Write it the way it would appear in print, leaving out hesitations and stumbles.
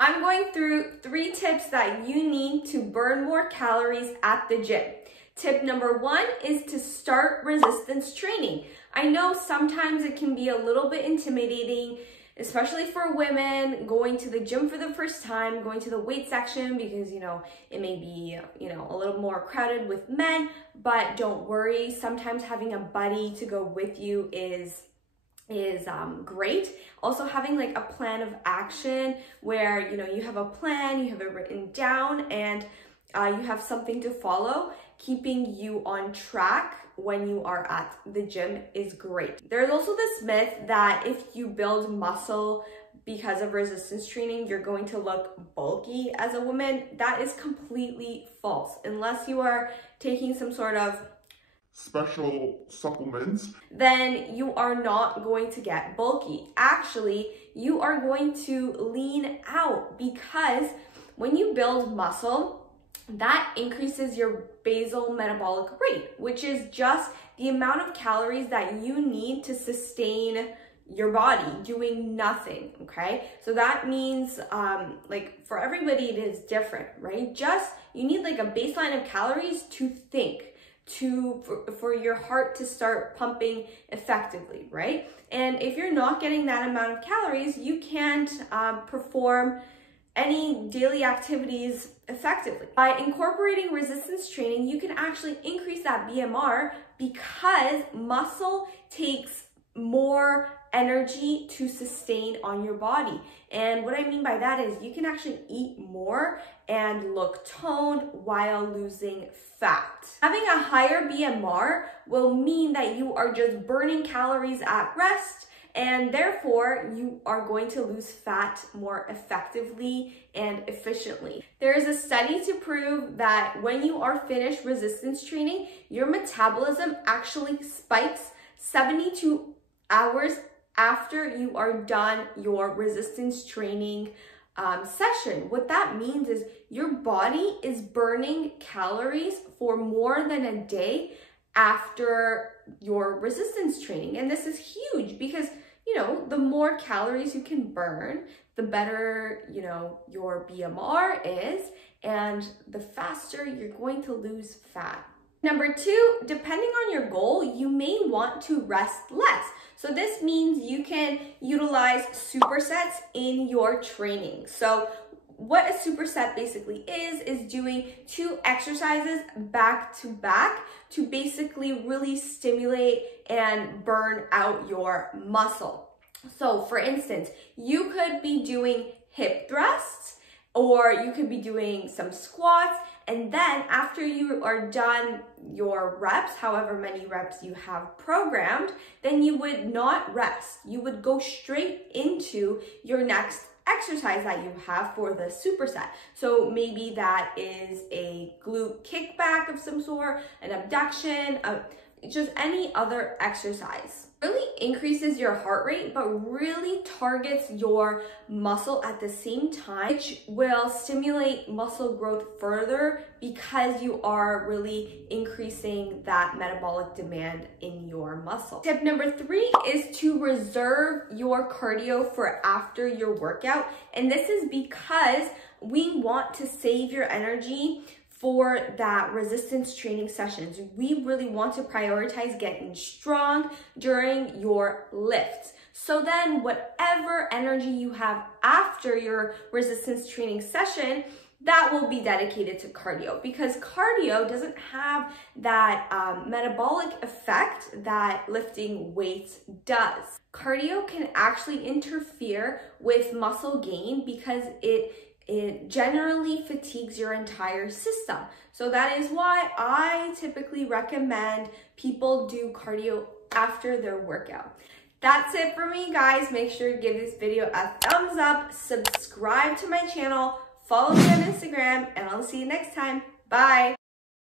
I'm going through 3 tips that you need to burn more calories at the gym. Tip number 1 is to start resistance training. I know sometimes it can be a little bit intimidating, especially for women going to the gym for the first time, going to the weight section because, it may be, a little more crowded with men, but don't worry. Sometimes having a buddy to go with you is great. Also having like a plan of action where, you have a plan, you have it written down, and you have something to follow, keeping you on track when you are at the gym is great. There's also this myth that if you build muscle because of resistance training, you're going to look bulky as a woman. That is completely false. Unless you are taking some sort of special supplements, then you are not going to get bulky. Actually, you are going to lean out because when you build muscle, that increases your basal metabolic rate, which is just the amount of calories that you need to sustain your body doing nothing, okay? So that means like for everybody it is different, right? You need like a baseline of calories to think, for your heart to start pumping effectively, right? And if you're not getting that amount of calories, you can't perform any daily activities effectively. By incorporating resistance training, you can actually increase that BMR because muscle takes more energy to sustain on your body. And what I mean by that is you can actually eat more and look toned while losing fat. Having a higher BMR will mean that you are just burning calories at rest, and therefore you are going to lose fat more effectively and efficiently. There is a study to prove that when you are finished resistance training, your metabolism actually spikes 72 hours after you are done your resistance training session. What that means is your body is burning calories for more than a day after your resistance training. And this is huge because, the more calories you can burn, the better, your BMR is, and the faster you're going to lose fat. Number 2, depending on your goal, you may want to rest less. So this means you can utilize supersets in your training. So what a superset basically is doing 2 exercises back to back to basically really stimulate and burn out your muscle. So for instance, you could be doing hip thrusts, or you could be doing some squats, and then after you are done your reps, however many reps you have programmed, then you would not rest. You would go straight into your next exercise that you have for the superset. So maybe that is a glute kickback of some sort, an abduction, just any other exercise. Really increases your heart rate, but really targets your muscle at the same time, which will stimulate muscle growth further because you are really increasing that metabolic demand in your muscle. Tip number 3 is to reserve your cardio for after your workout. And this is because we want to save your energy for that resistance training sessions. We really want to prioritize getting strong during your lifts. So then whatever energy you have after your resistance training session, that will be dedicated to cardio, because cardio doesn't have that metabolic effect that lifting weights does. Cardio can actually interfere with muscle gain because it generally fatigues your entire system. So that is why I typically recommend people do cardio after their workout. That's it for me, guys. Make sure to give this video a thumbs up, subscribe to my channel, follow me on Instagram, and I'll see you next time. Bye.